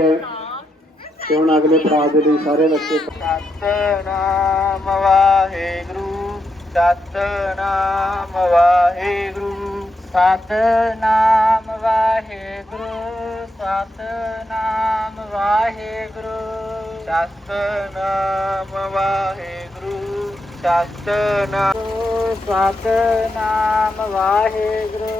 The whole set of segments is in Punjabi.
ਹੈ ਤੇ ਹੁਣ ਅਗਲੇ ਪੜਾਅ ਦੇ ਲਈ ਸਾਰੇ ਬੱਚੇ ਸਤਨਾਮ ਵਾਹਿਗੁਰੂ ਸਤਨਾਮ ਵਾਹਿਗੁਰੂ ਸਤਨਾਮ ਵਾਹਿਗੁਰੂ ਸਤਨਾਮ ਵਾਹਿਗੁਰੂ ਸਤਨਾਮ ਵਾਹਿਗੁਰੂ, ਸਤਨਾਮ ਸਤਨਾਮ ਵਾਹਿਗੁਰੂ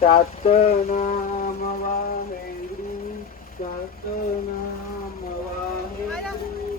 ਸਤਨਾਮ ਵਾਹਿਗੁਰੂ ਸਤਨਾਮ ਵਾਹਿਗੁਰੂ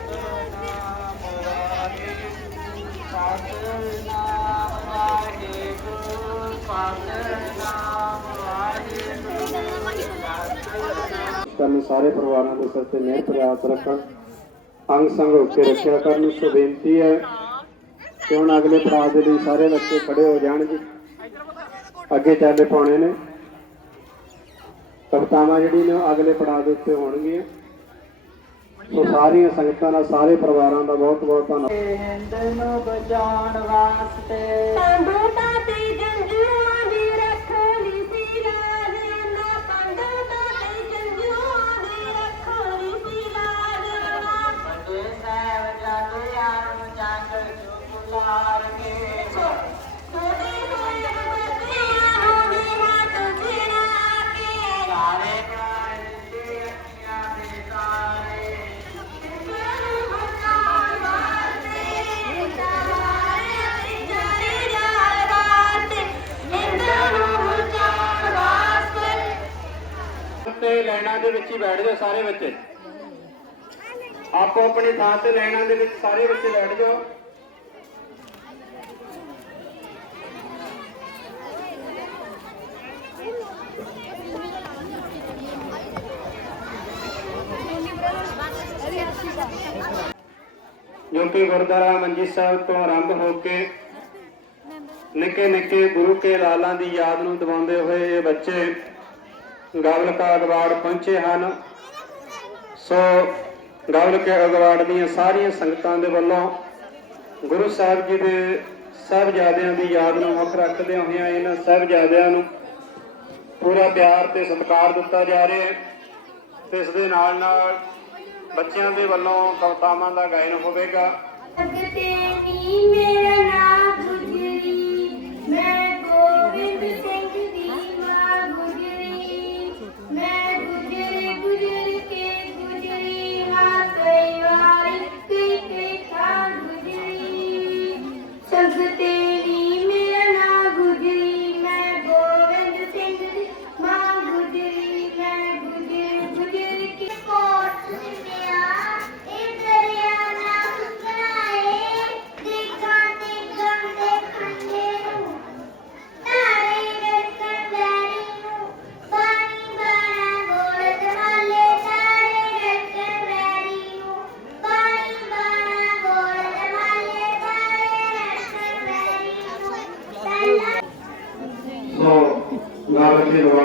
ਕਰਨ ਸਾਰੇ ਪਰਿਵਾਰਾਂ ਦੇ ਸਿਰ ਮਿਹਰ ਪ੍ਰਿਆਸ ਰੱਖਣ। ਅੰਗ ਸੰਗ ਹੋ ਕੇ ਰੱਖਿਆ ਕਰਨ ਸੋ ਬੇਨਤੀ ਹੈ ਕਿ ਹੁਣ ਅਗਲੇ ਪੜਾਅ ਦੇ ਲਈ ਸਾਰੇ ਬੱਚੇ ਖੜੇ ਹੋ ਜਾਣ ਜੀ ਅੱਗੇ ਚੱਲੇ ਪਾਉਣੇ ਨੇ। ਕਵਿਤਾਵਾਂ ਜਿਹੜੀ ਨੇ ਉਹ ਅਗਲੇ ਪੜਾਅ ਦੇ ਉੱਤੇ ਹੋਣਗੀਆਂ। ਸੋ ਸਾਰੀਆਂ ਸੰਗਤਾਂ ਦਾ ਸਾਰੇ ਪਰਿਵਾਰਾਂ ਦਾ ਬਹੁਤ ਬਹੁਤ ਧੰਨਵਾਦ। ਹਿੰਦ ਨੂੰ ਬਚਾਉਣ ਵਾਸਤੇ। ਪੰਡੂਤਾ ਦੇ ਵਿੱਚ ਹੀ ਬੈਠ ਜਾਓ ਸਾਰੇ ਬੱਚੇ। ਆਪੋ ਆਪਣੀ ਥਾਂ ਤੇ ਲਾਈਨਾਂ ਦੇ ਵਿੱਚ ਸਾਰੇ ਬੱਚੇ ਬੈਠ ਜਾਓ। ਜੋ ਕਿ ਗੁਰਦੁਆਰਾ ਮੰਜੀ ਸਾਹਿਬ ਤੋਂ ਆਰੰਭ ਹੋ ਕੇ ਨਿੱਕੇ ਨਿੱਕੇ ਗੁਰੂ ਕੇ ਲਾਲਾਂ ਦੀ ਯਾਦ ਨੂੰ ਦਿਵਾਉਂਦੇ ਹੋਏ ਇਹ ਬੱਚੇ ਗਾਵਲਕਾ ਅਗਵਾੜ ਪਹੁੰਚੇ ਹਨ। ਸੋ ਗਵਲ ਅਗਵਾੜ ਦੀਆਂ ਸਾਰੀਆਂ ਸੰਗਤਾਂ ਦੇ ਵੱਲੋਂ ਗੁਰੂ ਸਾਹਿਬ ਜੀ ਦੇ ਸਾਹਿਬਜ਼ਾਦਿਆਂ ਦੀ ਯਾਦ ਨੂੰ ਮੁੱਖ ਰੱਖਦੇ ਹੋਇਆਂ ਇਹਨਾਂ ਸਾਹਿਬਜ਼ਾਦਿਆਂ ਨੂੰ ਪੂਰਾ ਪਿਆਰ ਤੇ ਸਤਿਕਾਰ ਦਿੱਤਾ ਜਾ ਰਿਹਾ ਹੈ। ਇਸ ਦੇ ਨਾਲ ਨਾਲ ਬੱਚਿਆਂ ਦੇ ਵੱਲੋਂ ਕਵਿਤਾਵਾਂ ਦਾ ਗਾਇਨ ਹੋਵੇਗਾ। ਜਗਤੇ ਨੀ ਮੇਰਾ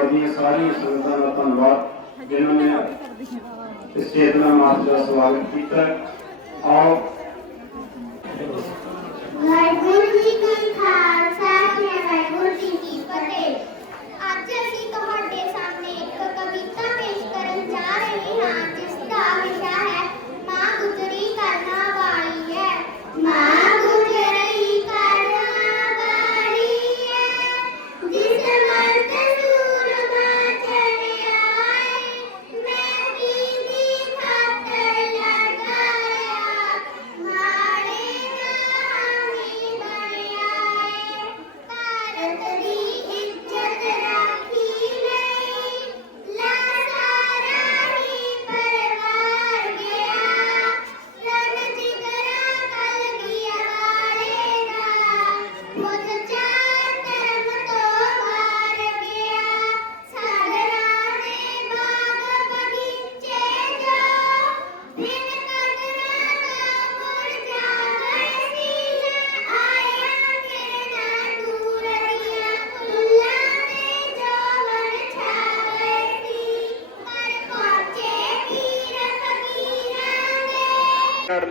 ਗਾਵਲ ਦੀਆਂ ਸਾਰੀਆਂ ਸੰਗਤਾਂ ਦਾ ਧੰਨਵਾਦ, ਜਿਨ੍ਹਾਂ ਨੇ ਇਸ ਚੇਤਨਾ ਮਾਰਚ ਦਾ ਸਵਾਗਤ ਕੀਤਾ। ਆਓ। ਵਾਹਿਗੁਰੂ ਜੀ ਕਾ ਖਾਲਸਾ।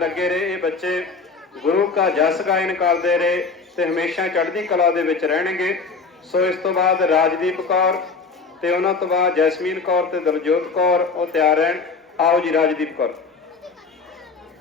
ਲੱਗੇ ਰਹੇ। ਇਹ ਬੱਚੇ ਗੁਰੂ ਕਾ ਜਸ ਗਾਇਨ ਕਰਦੇ ਰਹੇ ਤੇ ਹਮੇਸ਼ਾ ਚੜ੍ਹਦੀ ਕਲਾ ਦੇ ਵਿੱਚ ਰਹਿਣਗੇ। ਸੋ ਇਸ ਤੋਂ ਬਾਅਦ ਰਾਜਦੀਪ ਕੌਰ ਤੇ ਉਹਨਾਂ ਤੋਂ ਬਾਅਦ ਜੈਸਮੀਨ ਕੌਰ ਤੇ ਦਲਜੋਤ ਕੌਰ ਉਹ ਤਿਆਰ ਰਹਿਣ। ਆਓ ਜੀ ਰਾਜਦੀਪ ਕੌਰ।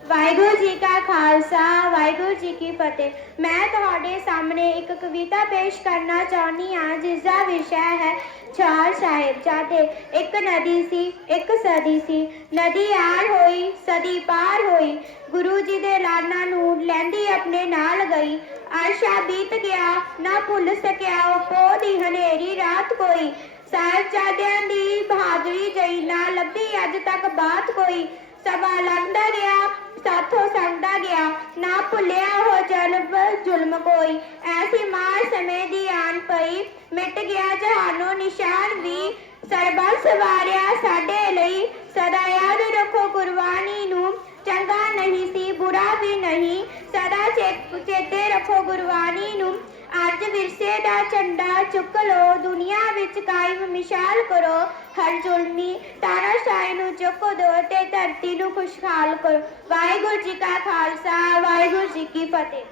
ਵਾਹਿਗੁਰੂ ਜੀ ਕਾ ਖਾਲਸਾ, ਵਾਹਿਗੁਰੂ ਜੀ ਕੀ ਫਤਿਹ। ਮੈਂ ਤੁਹਾਡੇ ਸਾਹਮਣੇ ਇੱਕ ਕਵਿਤਾ ਪੇਸ਼ ਕਰਨਾ ਚਾਹੁੰਦੀ ਹਾਂ, ਜਿਸ ਦਾ ਵਿਸ਼ਾ ਹੈ ਚਾਰ ਸਾਹਿਬਜ਼ਾਦੇ ਇੱਕ ਨਦੀ ਸੀ, ਇੱਕ ਸਦੀ ਸੀ। ਨਦੀ ਆਰ ਹੋਈ, ਸਦੀ ਪਾਰ ਹੋਈ। ਗੁਰੂ ਜੀ ਦੇ ਲਾਲਾਂ ਨੂੰ ਲੈਂਦੀ ਆਪਣੇ ਨਾਲ ਗਈ। ਆਸ਼ਾ ਬੀਤ ਗਿਆ, ਨਾ ਭੁੱਲ ਸਕਿਆ, ਉਹ ਪੋਹ ਦੀ ਹਨੇਰੀ ਰਾਤ ਕੋਈ। ਸਾਹਿਬਜ਼ਾਦਿਆਂ ਦੀ ਬਹਾਦਰੀ ਜਈ, ਨਾ ਲੱਭੀ ਅੱਜ ਤੱਕ ਬਾਤ ਕੋਈ। ਸਭਾ ਲੰਘਦਾ ਰਿਹਾ ਸਾਥੋਂ ਸੰਗਦਾ ਗਿਆ, ਨਾ ਭੁੱਲਿਆ ਉਹ ਜਨਮ, ਜ਼ੁਲਮ ਕੋਈ। ਐਸੀ ਮਾਰ ਸਮੇਂ ਦੀ ਆਣ ਪਈ, ਮਿਟ ਗਿਆ ਜਹਾਨੋਂ ਨਿਸ਼ਾਨ ਵੀ। ਸਰਬਲ ਸਵਾਰਿਆ ਸਾਡੇ ਲਈ, ਸਦਾ ਯਾਦ ਰੱਖੋ ਕੁਰਬਾਨੀ ਨੂੰ। ਚੰਗਾ ਨਹੀਂ ਸੀ, ਬੁਰਾ ਵੀ ਨਹੀਂ, ਸਦਾ ਚੇ- ਚੇਤੇ ਰੱਖੋ ਗੁਰਬਾਣੀ ਨੂੰ। ਅੱਜ ਵਿਰਸੇ ਦਾ ਝੰਡਾ ਚੁੱਕ ਲੋ ਦੁਨੀਆ ਵਿੱਚ ਕਾਇਮ ਮਿਸਾਲ ਕਰੋ। ਹਰ ਜ਼ੁਲਮੀ ਤਾਨਾਸ਼ਾਹੀ ਨੂੰ ਚੁੱਕ ਦੋ ਤੇ ਧਰਤੀ ਨੂੰ ਖੁਸ਼ਹਾਲ ਕਰੋ। ਵਾਹਿਗੁਰੂ ਜੀ ਕਾ ਖਾਲਸਾ, ਵਾਹਿਗੁਰੂ ਜੀ ਕੀ ਫਤਿਹ।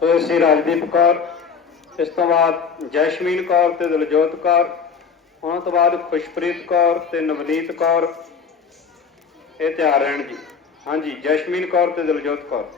ਸੋ ਇਸੇ ਰਾਜਦੀਪ ਕੌਰ, ਇਸ ਤੋਂ ਬਾਅਦ ਜੈਸ਼ਮੀਨ ਕੌਰ ਤੇ ਦਲਜੋਤ ਕੌਰ ਉਹਨਾਂ ਤੋਂ ਬਾਅਦ ਖੁਸ਼ਪ੍ਰੀਤ ਕੌਰ ਤੇ ਨਵਨੀਤ ਕੌਰ। ਇਹ ਤਿਆਰ ਰਹਿਣ ਜੀ। ਹਾਂਜੀ, ਜੈਸ਼ਮੀਨ ਕੌਰ ਤੇ ਦਲਜੋਤ ਕੌਰ।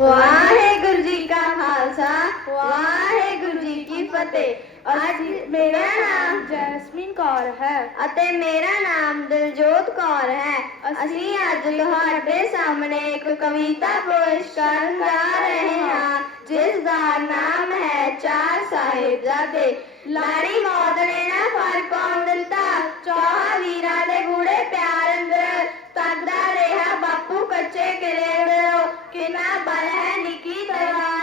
ਵਾਹਿਗੁਰੂ ਜੀ ਕਾ ਖਾਲਸਾ ਵਾਹਿਗੁਰੂ ਜੀ ਕੀ ਫਤਿਹ। ਅੱਜ ਮੇਰਾ ਨਾਮ ਜੈਸਮੀਨ ਕੌਰ ਹੈ। ਅਤੇ ਮੇਰਾ ਨਾਮ ਦਿਲਜੋਤ ਕੌਰ ਹੈ। ਅਸੀਂ ਅੱਜ ਤੁਹਾਡੇ ਸਾਹਮਣੇ ਇੱਕ ਕਵਿਤਾ ਪੇਸ਼ ਕਰਨ ਜਾ ਰਹੇ ਹਾਂ। ਜਿਸ ਦਾ ਨਾਮ ਹੈ ਚਾਰ ਸਾਹਿਬਜ਼ਾਦੇ। ਲਾੜੀ ਮੌਤ ਨੇ ਨਾ ਫ਼ਰਕ ਆਉਣ ਦਿੱਤਾ ਚੌਹਾਂ ਵੀਰਾਂ ਦੇ ਗੂੜੇ ਪਿਆਰ ਅੰਦਰ। ਤੱਕਦਾ ਰਿਹਾ ਬਾਪੂ ਕੱਚੇ ਕਿਲੇ ਅੰਦਰ। कि मैं बल है निकी तरह